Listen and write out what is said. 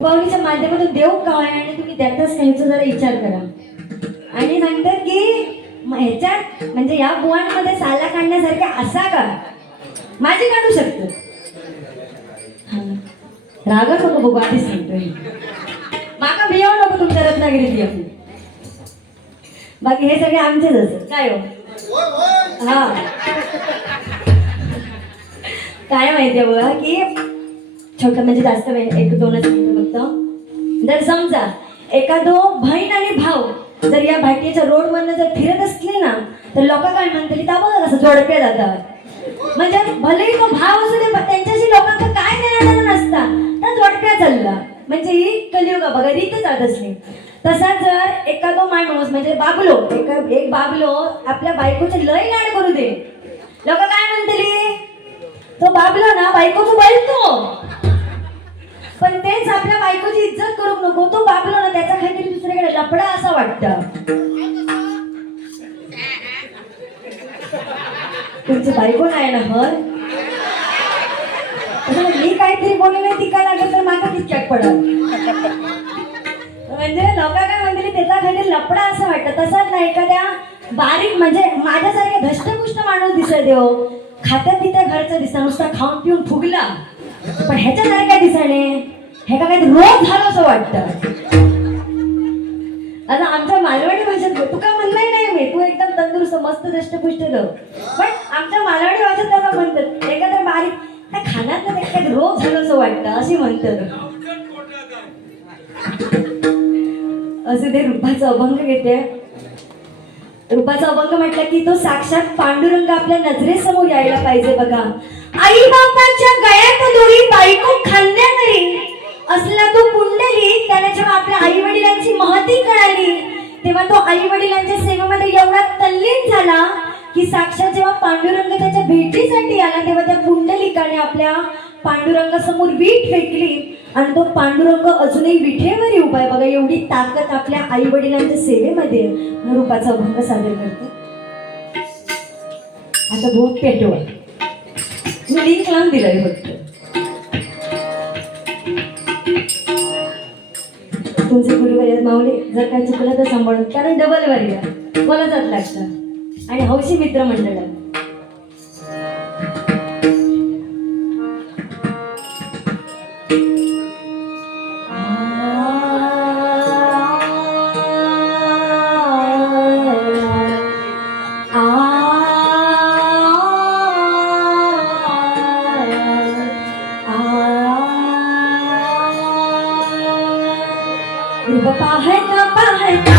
पावलीच्या माध्यमातून देऊ काय आणि तुम्ही त्यातच त्यांचा जरा विचार करा. आणि सांगतात की ह्याच्यात म्हणजे या बुवांमध्ये साला काढण्यासारख्या असा का? माझी काढू शकतो. रागा नको बघू आधीच सांगतोय. माका भियाव नको तुमच्या रत्नागिरीत येऊ बाकी हे सगळे आमचेच असत काय हो? हा. काय माहितीये बघा की छोटं म्हणजे जास्त वेळ एक दोनच मिनिटं फक्त. जर समजा एखादो बहीण आणि भाऊ जर या भाटीच्या रोडवरनं जर फिरत असले ना तर लोक काय म्हणतील? त्या बघा कसं जोडपे जातात. म्हणजे भलेही तो भाव असू दे त्यांच्याशी लोकांचं काय देणं नसता. तर जोडप्या चालला म्हणजे ही कलियुगा बघा रीत जात असली. तसा जर एखादो माणूस म्हणजे बाबलो एक बाबलो आपल्या बायकोचे लय लाड करू दे. लोक काय म्हणतील? तो बाबला ना बायकोचं बैलतो पण तेच आपल्या बायकोची इज्जत करू नको. तो बाबला ना त्याचा काहीतरी दुसरीकडे लपडा असं वाटतं. तुमची बायको नाही ना हर मी काहीतरी बोलले नाही टीका लागेल तर माझा तितक्यात पडत म्हणजे लोका काय म्हणते त्याचा खाली लपडा असं वाटतं. तसाच ना एखाद्या बारीक म्हणजे माझ्यासारख्या धष्टपुष्ट माणूस दिसत देव खात्या पित्या घरचं दिसतं नुसता खाऊन पिऊन फुगला. पण ह्याच्यासारख्या दिसाने हे का काही रोग झालं असं वाटतं? आता आमच्या मालवणी भाषेत तुका म्हणलंय नाही मी? तू एकदम तंदुरुस्त मस्त दष्टपुष्ट दो पण आमच्या मालवणी भाषेत तसं म्हणतात. एखाद्या बारीक त्या खाण्यात काही रोग झालं असं वाटतं अशी म्हणतात. असे ते रूपाचा अभंग घेते. रूपाचा अभंग म्हटलं की तो साक्षात पांडुरंग आपल्या नजरेसमोर यायला पाहिजे बघा. आई बापाच्या गळ्यात दोरी बायको खांद्या तरी. असला तो कुंडली त्याला जेव्हा आपल्या आई वडिलांची महती कळाली तेव्हा तो आई वडिलांच्या सेवेमध्ये एवढा तल्लीन झाला की साक्षात जेव्हा पांडुरंग त्याच्या भेटीसाठी आला तेव्हा त्या कुंडलिकाने आपल्या पांडुरंगासमोर वीट फेकली. आणि तो पांडुरंग अजूनही विठेवरही उभा आहे. बघा एवढी ताकद आपल्या आई वडिलांच्या सेवेमध्ये रूपाचा अभंग सादर करतो. आता भोग पेटवा. मी लिंक लावून दिलाय फक्त. तुमचे गुरुवारी माऊली जर काय चुकलं तर सांभाळून. कारण डबल वारी मला जात लागतं. आणि हौशी मित्र मंडळ. thank you पाहता पाहता